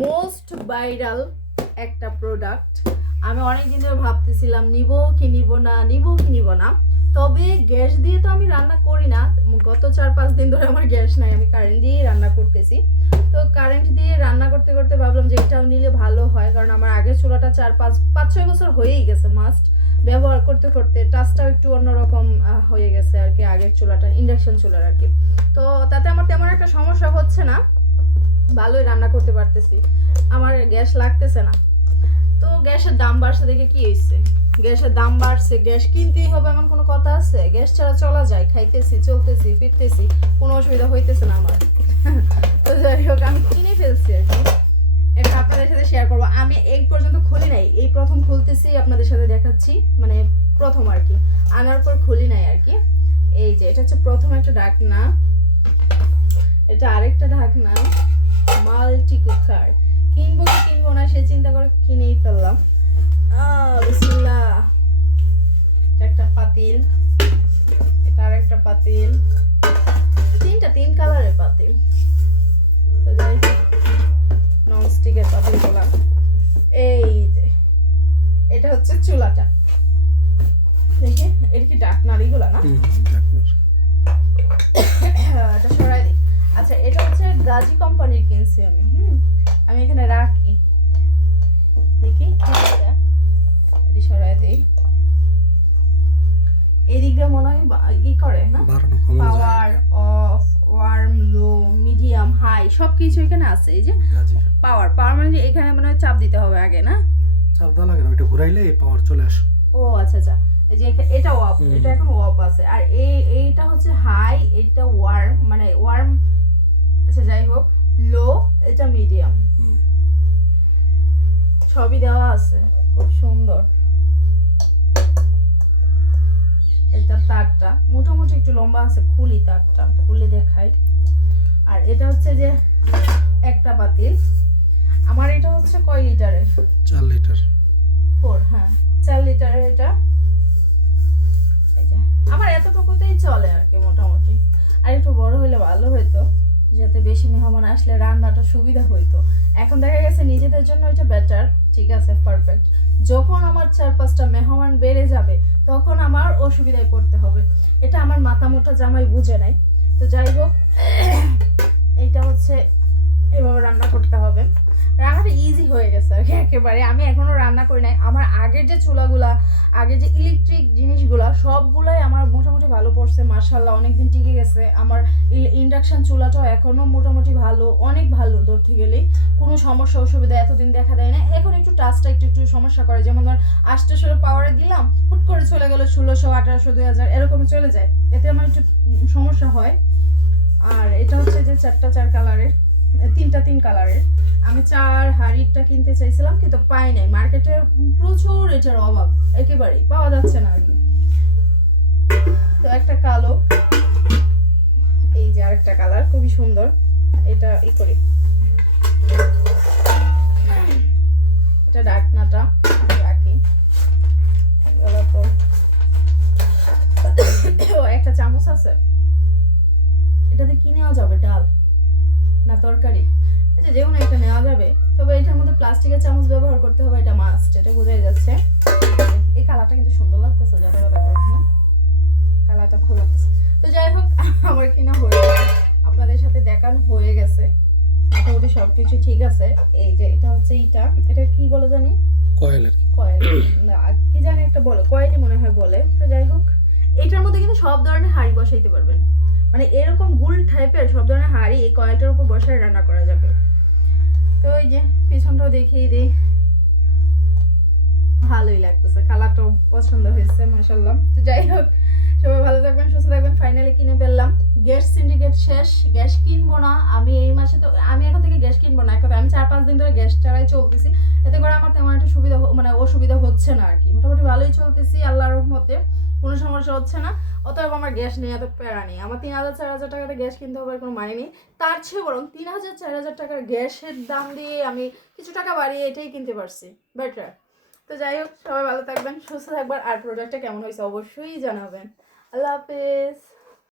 Most viral একটা product. আমি অনেক দিন ধরে ভাবতেছিলাম নিব কি নিব না। তবে গ্যাস দিয়ে তো আমি রান্না করি না, গত 4-5 দিন ধরে আমার গ্যাস নাই, আমি কারেন্ট দিয়েই রান্না করতেছি। তো কারেন্ট দিয়ে রান্না করতে করতে ভাবলাম যে এটাও নিলে ভালো হয়, কারণ আমার আগের চুলাটা 4-5-6 বছর হয়েই গেছে মাস্ট ব্যবহার করতে করতে। টাচটাও একটু অন্যরকম হয়ে গেছে আর কি, আগের চুলাটা ইন্ডাকশন চুলার আর কি। তো তাতে আমার তেমন একটা সমস্যা হচ্ছে না, ভালোই রান্না করতে পারতেছি, আমার গ্যাস লাগতেছে না। তো গ্যাসের দাম বাড়ছে দেখে কি হয়েছে, গ্যাসের দাম বাড়ছে, গ্যাস কিনতেই হবে এমন কোনো কথা আছে? গ্যাস ছাড়া চলা যায়, খাইতেছি, চলতেছি, ফিরতেছি, কোনো অসুবিধা হইতেছে না আমার। তো যাই হোক, আমি কিনে ফেলছি আর কি, এটা আপনাদের সাথে শেয়ার করবো। আমি এই পর্যন্ত খুলি নাই, এই প্রথম খুলতেছি, আপনাদের সাথে দেখাচ্ছি, মানে প্রথম আর কি, আনার পর খুলি নাই আর কি। এই যে এটা হচ্ছে প্রথম একটা ঢাকনা, এটা আরেকটা ঢাকনা, মাল্টি কুকার। কিনবো কি কিনবো না সে চিন্তা করে কিনেই ফেললাম। বিসমিল্লাহ। এটা একটা পাতিল, এটা আরেকটা পাতিল, তিন কালারের পাতিল। তো যাই হোক, ননস্টিকের পাতিল গুলা। এই যে এটা হচ্ছে চুলাটা, দেখি এটা কি ঢাকনার এগুলা না? এটা সরাই দিই। আচ্ছা, এটা হচ্ছে গাজী কোম্পানির কিনছি আমি। আমি এখানে রাখি, দেখি এটি সরাই দিই। এই দিক দিয়ে মনে হয় ই করে না, power off, warm, low, medium, high সবকিছু এখানে আছে। এই যে পাওয়ার মানে যে এখানে মনে হয় চাপ দিতে হবে আগে, না? চাপ দেওয়া লাগে না, ওইটা ঘুরাইলে এই পাওয়ার চলে আসে। ও আচ্ছা আচ্ছা, এই যে এটা অফ, এটা এখন অফ আছে। আর এইটা হচ্ছে হাই, এটা ওয়ার্ম, মানে ওয়ার্ম। আচ্ছা যাই হোক, লো, এটা মিডিয়াম, সবই দেওয়া আছে, খুব সুন্দর। এটা তারটা মোটামুটি একটু লম্বা আছে, খুলি তারটা, খুলে দেখাই। আর এটা হচ্ছে যে একটা পাতিল। আমার এটা হচ্ছে কয় লিটারের? 4 লিটার। 4, হ্যাঁ 4 লিটারের এটা। এই যে আমার এতটুকুতেই চলে আর কি মোটামুটি। আর একটু বড় হলে ভালো হতো, যাতে বেশি মেহমান আসলে রান্নাটা সুবিধা হইতো। এখন দেখা গেছে নিজেদের জন্য এটা বেটার, ঠিক আছে, পারফেক্ট। যখন আমার 4-5টা মেহমান বেড়ে যাবে তখন আমার অসুবিধায় পড়তে হবে, এটা আমার মাথা মোটা জামাই বুঝে নাই। তো যাই হোক, এইটা হচ্ছে এভাবে রান্না করতে হবে। রান্নাটা ইজি হয়ে গেছে আর কি একেবারে। আমি এখনো রান্না করি নাই। আমার আগের যে চুলাগুলা, আগের যে ইলেকট্রিক জিনিসগুলা, সবগুলাই আমার মোটামুটি ভালো পড়ছে, মাশাআল্লাহ, অনেকদিন টিকে গেছে। আমার ইন্ডাকশন চুলাটাও এখনো মোটামুটি ভালো, অনেক ভালো ধরতে গেলেই। কোনো সমস্যা অসুবিধা এতদিন দেখা দেয় না। এখন একটু টাচটা একটু সমস্যা করে, যেমন ধর 800 পাওয়ারে দিলাম, হুট করে চলে গেলো 1600, 1800, 2000 এরকম চলে যায়, এতে আমার একটু সমস্যা হয়। আর এটা হচ্ছে যে 4 কালারের, 3 কালারের। আমি 4 হাড়িটা কিনতে চাইছিলাম কিন্তু পাই নাই, মার্কেটে প্রচুর এটার অভাব, একেবারেই পাওয়া যাচ্ছে না আর কি। তো একটা কালো, এই যে আরেকটা কালার, খুবই সুন্দর। এটা করি, এটা ঢাকনাটা রাখি। একটা চামচ আছে, এটাতে কি নেওয়া যাবে, ডাল না তরকারি? আচ্ছা, যে কোনো একটা নেওয়া যাবে, তবে এটার মধ্যে প্লাস্টিকের চামচ ব্যবহার করতে হবে, এটা মাস্ট, এটা বোঝাই যাচ্ছে। এই কালারটা কিন্তু সুন্দর লাগতেছে, যাবে না, কালারটা ভালো লাগতেছে। তো যাই হোক, আমার কিনা হয়ে গেছে, আপনাদের সাথে দেখানো হয়ে গেছে, মোটামুটি সব কিছু ঠিক আছে। এই যে এটা হচ্ছে এটা কি বলে জানি, কয়েল না কি জানি একটা বলে, কয়েলই মনে হয় বলে। তো যাই হোক, এটার মধ্যে কিন্তু সব ধরনের হাঁড়ি বসাইতে পারবেন, মানে এরকম গুল টাইপের সব ধরনের হাঁড়ি এই কয়েলটার উপর বসায় রান্না করা যাবে। তো এই যে পিছনটাও দেখিয়ে দিই, ভালোই লাগতেছে, কালারটাও পছন্দ হয়েছে, মাশাআল্লাহ। তো যাই হোক, সবাই ভালো থাকবেন, সুস্থ থাকবেন। ফাইনালি কিনে ফেললাম, গ্যাস সিন্ডিকেট শেষ, গ্যাস কিনবো না আমি এই মাসে। তো আমি এখন থেকে গ্যাস কিনবো না, এখন আমি 4-5 দিন ধরে গ্যাস ছাড়াই চলতেছি, এতে করে আমার তেমন একটা সুবিধা, মানে অসুবিধা হচ্ছে না আর কি, মোটামুটি ভালোই চলতেছি আল্লাহর রহমতে, কোনো সমস্যা হচ্ছে না। অতএব আমার গ্যাস নিয়ে এত প্যারা নেই। আমার 3000-4000 টাকাতে গ্যাস কিনতে হবে কোনো মানে নেই, তার চেয়ে বরং 3000-4000 টাকার গ্যাসের দাম দিয়ে আমি কিছু টাকা বাড়িয়ে এটাই কিনতে পারছি, বেটার। তো যাই হোক, সবাই ভালো থাকবেন, সুস্থ থাকবেন, আর প্রোডাক্টটা কেমন হয়েছে অবশ্যই জানাবেন। আল্লাহ হাফেজ।